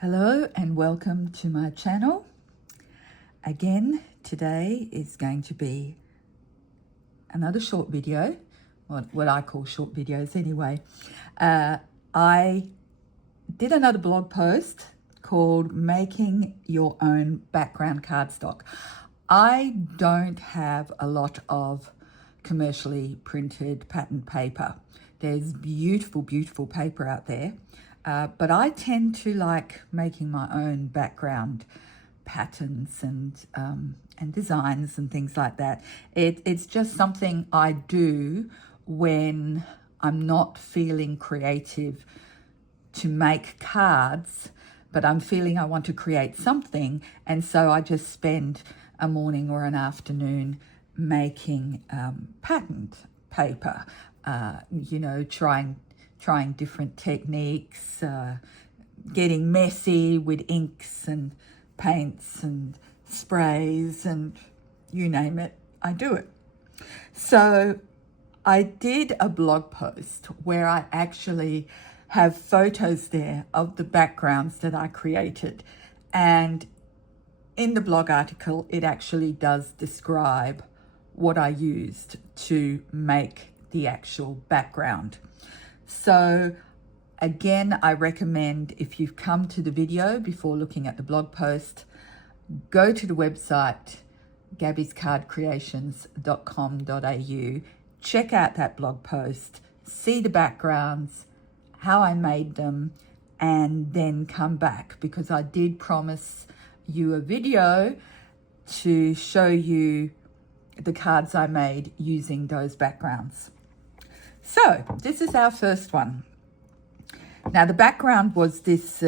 Hello and welcome to my channel. Again, today is going to be another short video, what I call short videos anyway. I did another blog post called Making Your Own Background Cardstock. I don't have a lot of commercially printed pattern paper. There's beautiful, beautiful paper out there. But I tend to like making my own background patterns and designs and things like that. It's just something I do when I'm not feeling creative to make cards, but I'm feeling I want to create something, and so I just spend a morning or an afternoon making patterned paper, trying different techniques, getting messy with inks and paints and sprays and you name it, I do it. So I did a blog post where I actually have photos there of the backgrounds that I created, and in the blog article it actually does describe what I used to make the actual background. So again, I recommend, if you've come to the video before looking at the blog post, go to the website gabbyscardcreations.com.au, check out that blog post, see the backgrounds, how I made them, and then come back, because I did promise you a video to show you the cards I made using those backgrounds. So this is our first one. Now the background was this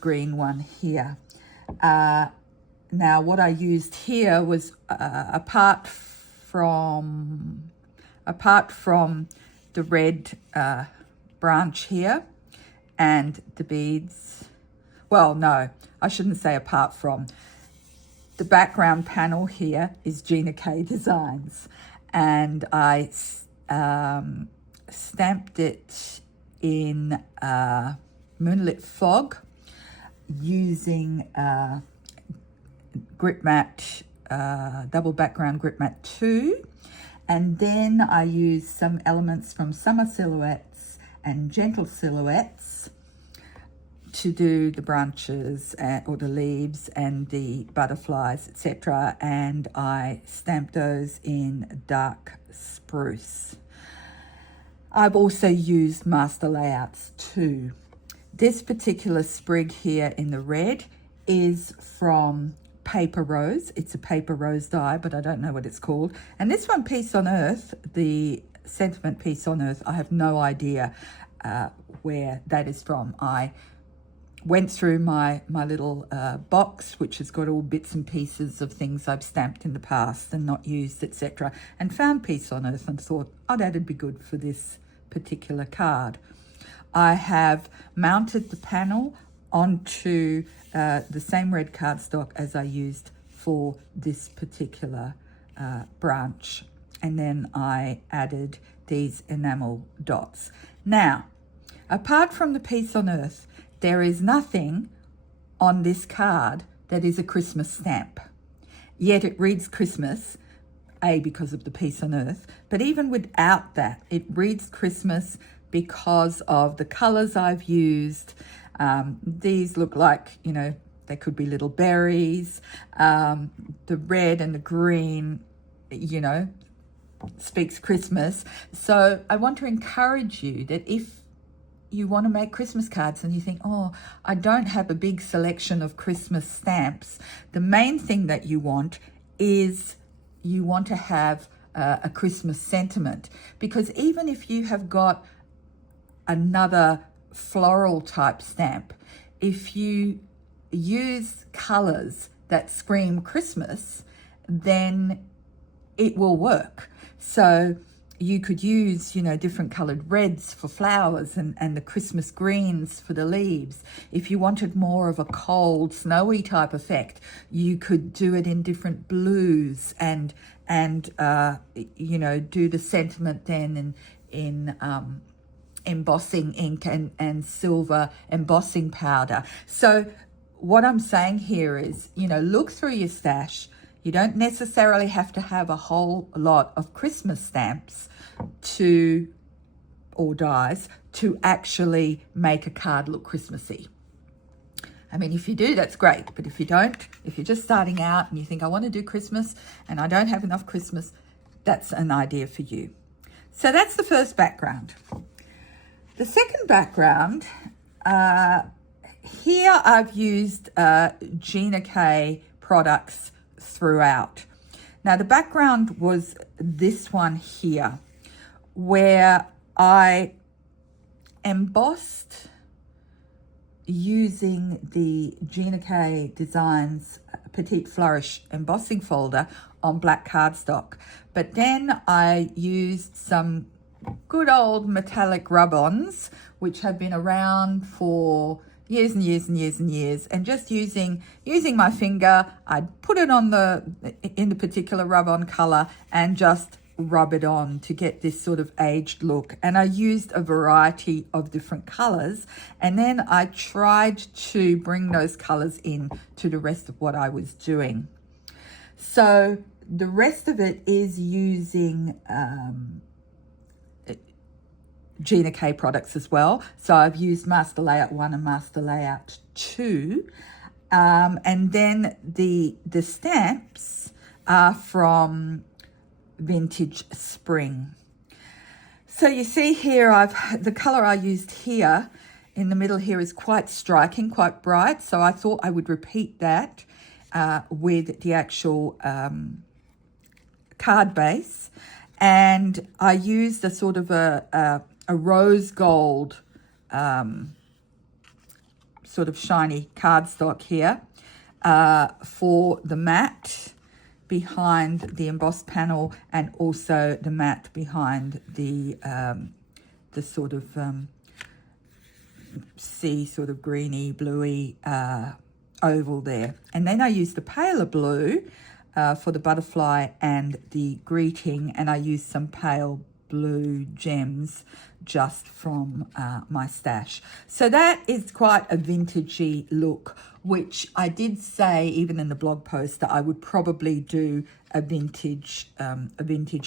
green one here. Now what I used here was apart from the red branch here and the beads. Well, no, I shouldn't say apart from. The background panel here is Gina K Designs, and I stamped it in Moonlit Fog using Grip Mat, double background Grip Mat 2, and then I used some elements from Summer Silhouettes and Gentle Silhouettes to do the branches or the leaves and the butterflies, etc., and I stamped those in Dark Spruce. I've also used master layouts too. This particular sprig here in the red is from Paper Rose. It's a Paper Rose die, but I don't know what it's called. And this one, Peace on Earth, the sentiment Peace on Earth, I have no idea where that is from. I went through my little box, which has got all bits and pieces of things I've stamped in the past and not used, etc., and found Peace on Earth and thought, oh, that'd be good for this particular card. I have mounted the panel onto the same red cardstock as I used for this particular branch, and then I added these enamel dots. Now, apart from the Peace on Earth, there is nothing on this card that is a Christmas stamp. Yet it reads Christmas, because of the Peace on Earth, but even without that, it reads Christmas because of the colors I've used. These look like, they could be little berries. The red and the green, speaks Christmas. So I want to encourage you that if you want to make Christmas cards and you think, oh, I don't have a big selection of Christmas stamps, the main thing that you want is you want to have a Christmas sentiment, because even if you have got another floral type stamp, if you use colors that scream Christmas, then it will work. So you could use, different colored reds for flowers and the Christmas greens for the leaves. If you wanted more of a cold, snowy type effect, you could do it in different blues and do the sentiment then in embossing ink and silver embossing powder. So what I'm saying here is, you know, look through your stash. You don't necessarily have to have a whole lot of Christmas stamps or dies to actually make a card look Christmassy. I mean, if you do, that's great. But if you don't, if you're just starting out and you think, I want to do Christmas and I don't have enough Christmas, that's an idea for you. So that's the first background. The second background, here I've used Gina K products throughout. Now the background was this one here, where I embossed using the Gina K Designs Petite Flourish embossing folder on black cardstock. But then I used some good old metallic rub-ons, which have been around for years and years and years and years, and just using my finger, I'd put it on in the particular rub-on color and just rub it on to get this sort of aged look. And I used a variety of different colors, and then I tried to bring those colors in to the rest of what I was doing. So the rest of it is using Gina K products as well. So I've used Master Layout 1 and Master Layout 2. And then the stamps are from Vintage Spring. So you see here, the color I used here in the middle here is quite striking, quite bright. So I thought I would repeat that with the actual card base. And I used a sort of a rose gold sort of shiny cardstock here for the matte behind the embossed panel, and also the matte behind the sort of sea sort of greeny bluey oval there. And then I used the paler blue for the butterfly and the greeting, and I used some pale blue gems just from my stash. So that is quite a vintagey look, which I did say even in the blog post that I would probably do a vintage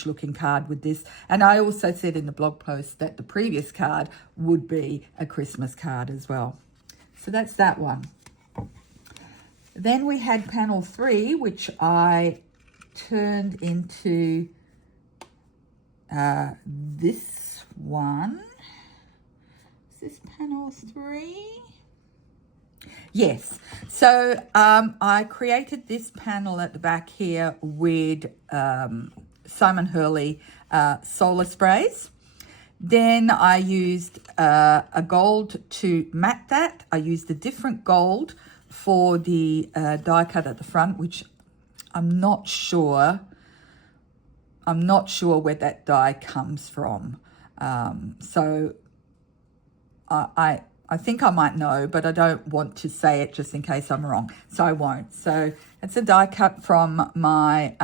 looking card with this. And I also said in the blog post that the previous card would be a Christmas card as well. So that's that one. Then we had panel 3, which I turned into this one. Is this panel 3? Yes. So I created this panel at the back here with Simon Hurley solar sprays. Then I used a gold to matte that. I used a different gold for the die cut at the front, which I'm not sure where that die comes from. So I think I might know, but I don't want to say it just in case I'm wrong, so I won't. So it's a die cut from my,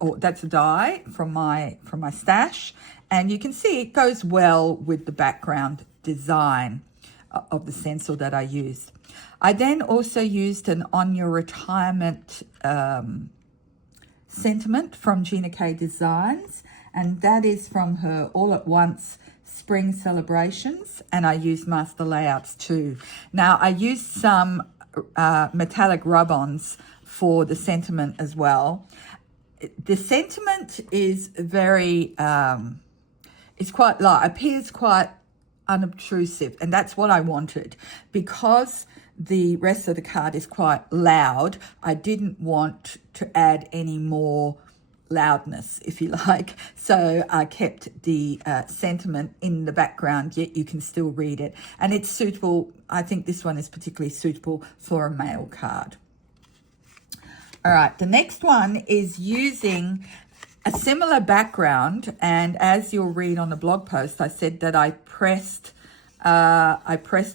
or that's a die from my stash, and you can see it goes well with the background design of the stencil that I used. I then also used an On Your Retirement sentiment from Gina K Designs, and that is from her All at Once Spring Celebrations, and I used Master Layouts too. Now I used some metallic rub-ons for the sentiment as well. The sentiment is very, it's quite light, appears quite unobtrusive, and that's what I wanted. Because the rest of the card is quite loud, I didn't want to add any more loudness, if you like. So I kept the sentiment in the background, yet you can still read it. And it's suitable, I think this one is particularly suitable for a mail card. All right, the next one is using a similar background, and as you'll read on the blog post, I said that I pressed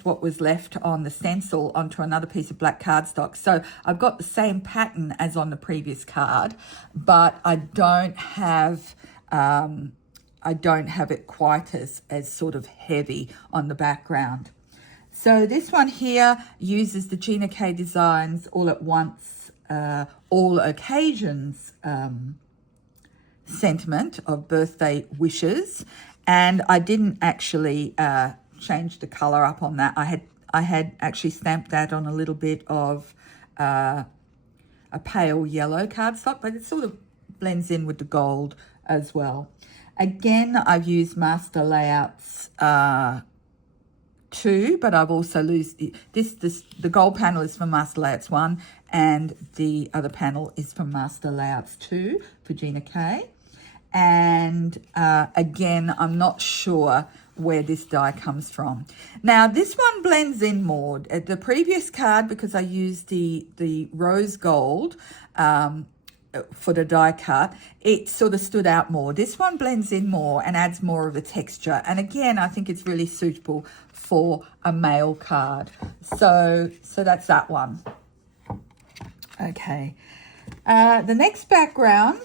what was left on the stencil onto another piece of black cardstock. So I've got the same pattern as on the previous card, but I don't have it quite as sort of heavy on the background. So this one here uses the Gina K Designs All at Once, All Occasions sentiment of birthday wishes. And I didn't actually change the color up on that. I had actually stamped that on a little bit of a pale yellow cardstock, but it sort of blends in with the gold as well. Again, I've used Master Layouts 2, but I've also used the gold panel is from Master Layouts 1, and the other panel is from Master Layouts 2 for Gina K. And again, I'm not sure where this die comes from. Now, this one blends in more. At the previous card, because I used the rose gold for the die cut, it sort of stood out more. This one blends in more and adds more of a texture. And again, I think it's really suitable for a mail card. So that's that one. Okay. The next background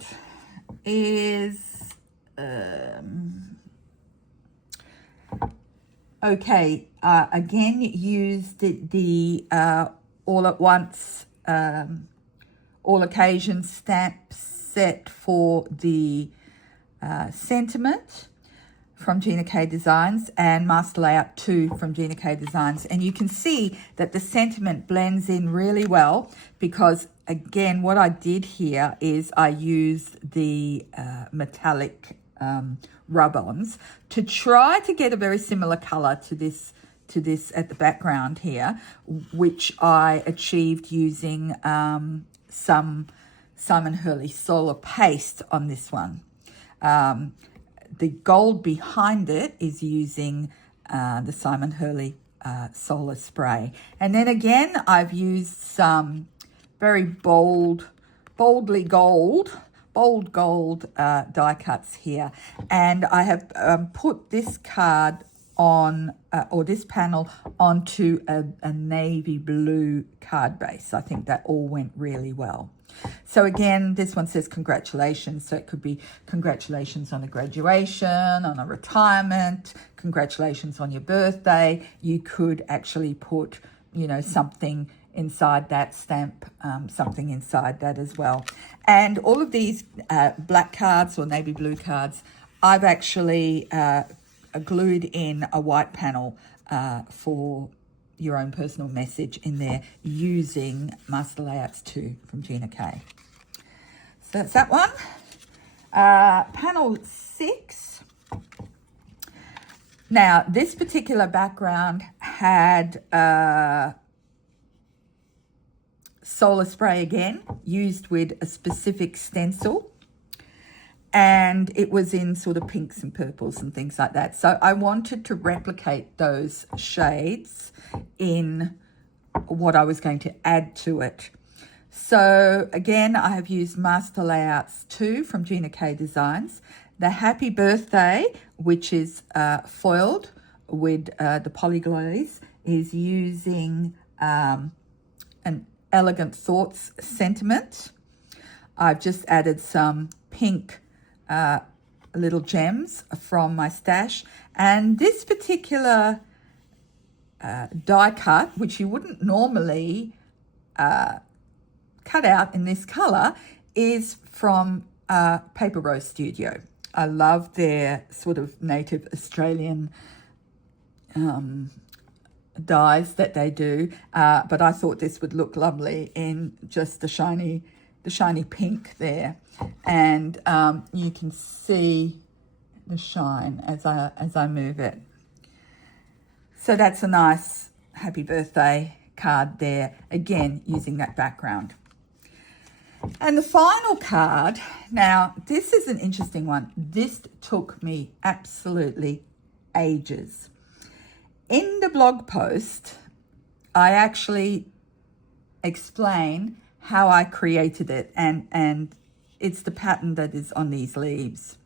is again used the All at Once All Occasions stamp set for the sentiment from Gina K Designs and Master Layout 2 from Gina K Designs. And you can see that the sentiment blends in really well because, again, what I did here is I used the metallic rub-ons to try to get a very similar color to this at the background here, which I achieved using some Simon Hurley Solar paste on this one. The gold behind it is using the Simon Hurley Solar spray. And then again, I've used some very bold gold die cuts here. And I have put this card on, or this panel onto a navy blue card base. I think that all went really well. So again, this one says congratulations. So it could be congratulations on a graduation, on a retirement, congratulations on your birthday. You could actually put, something inside that stamp, something inside that as well. And all of these black cards or navy blue cards, I've actually glued in a white panel for your own personal message in there using Master Layouts 2 from Gina K. So that's that one. Panel 6. Now, this particular background had solar spray again, used with a specific stencil. And it was in sort of pinks and purples and things like that. So I wanted to replicate those shades in what I was going to add to it. So again, I have used Master Layouts 2 from Gina K Designs. The Happy Birthday, which is foiled with the Polyglaze, is using an Elegant Thoughts sentiment. I've just added some pink little gems from my stash, and this particular die cut, which you wouldn't normally cut out in this color, is from Paper Rose Studio. I love their sort of native Australian dyes that they do, but I thought this would look lovely in just the shiny pink there. And you can see the shine as I move it. So that's a nice happy birthday card there, again using that background. And the final card, now this is an interesting one. This took me absolutely ages. In the blog post, I actually explain how I created it, and it's the pattern that is on these leaves.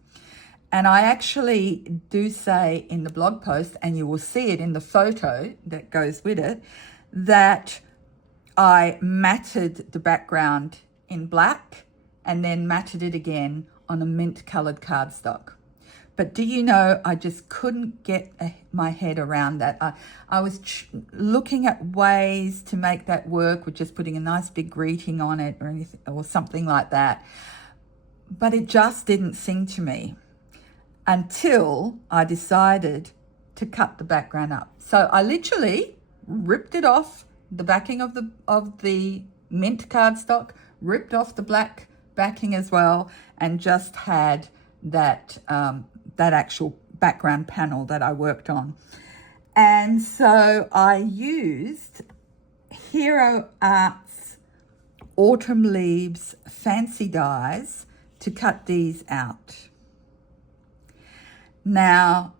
And I actually do say in the blog post, and you will see it in the photo that goes with it, that I matted the background in black and then matted it again on a mint colored cardstock. But do you know, I just couldn't get my head around that. I was looking at ways to make that work with just putting a nice big greeting on it or anything, or something like that. But it just didn't sing to me until I decided to cut the background up. So I literally ripped it off the backing of the mint cardstock, ripped off the black backing as well, and just had that that actual background panel that I worked on. And so I used Hero Arts Autumn Leaves Fancy Dies to cut these out. Now,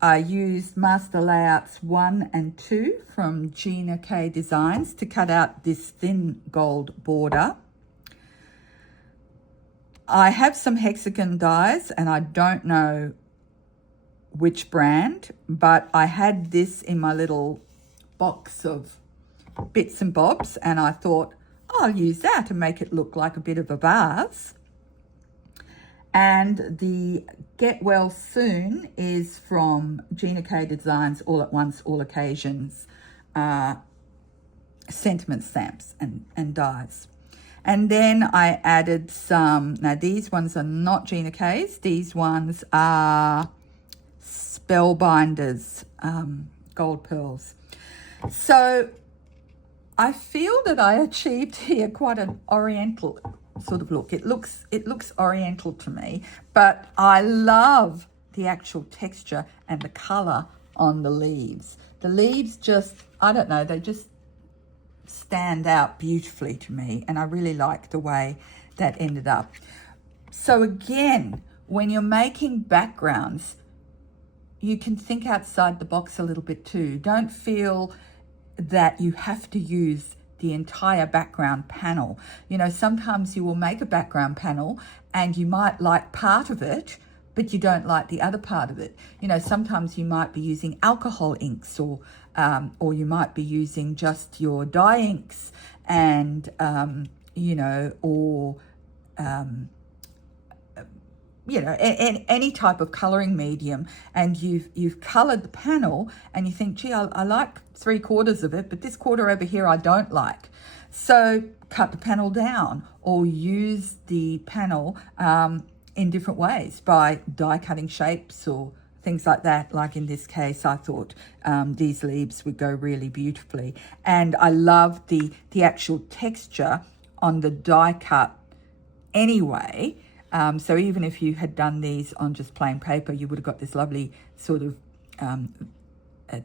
I used Master Layouts 1 and 2 from Gina K Designs to cut out this thin gold border. I have some hexagon dies, and I don't know which brand, but I had this in my little box of bits and bobs, and I thought, I'll use that and make it look like a bit of a vase. And the Get Well Soon is from Gina K Designs All at Once, All Occasions sentiment stamps and dies. And then I added some, now these ones are not Gina K's, these ones are Spellbinders gold pearls. So I feel that I achieved here quite an oriental sort of look. It looks oriental to me, but I love the actual texture and the color on the leaves. The leaves just, I don't know, they just stand out beautifully to me, and I really like the way that ended up. So again, when you're making backgrounds, you can think outside the box a little bit too. Don't feel that you have to use the entire background panel. You know, sometimes you will make a background panel and you might like part of it, but you don't like the other part of it. You know, sometimes you might be using alcohol inks, or you might be using just your dye inks, and you know, or you know, any type of coloring medium, and you've colored the panel and you think, gee, I like 3/4 of it, but this quarter over here I don't like. So cut the panel down, or use the panel in different ways by die cutting shapes or things like that. Like in this case, I thought these leaves would go really beautifully, and I love the actual texture on the die cut anyway. So even if you had done these on just plain paper, you would have got this lovely sort of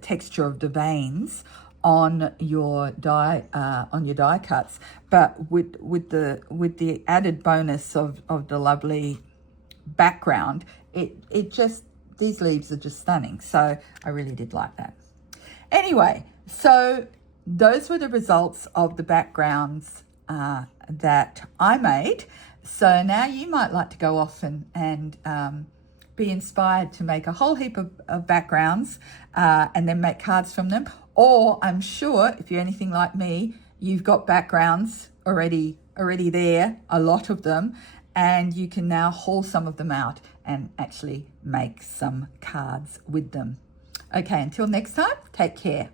texture of the veins on your die cuts. But with the added bonus of the lovely background, it just, these leaves are just stunning. So I really did like that. Anyway, so those were the results of the backgrounds that I made. So now you might like to go off and be inspired to make a whole heap of backgrounds and then make cards from them. Or I'm sure if you're anything like me, you've got backgrounds already there, a lot of them, and you can now haul some of them out and actually make some cards with them. Okay, until next time, take care.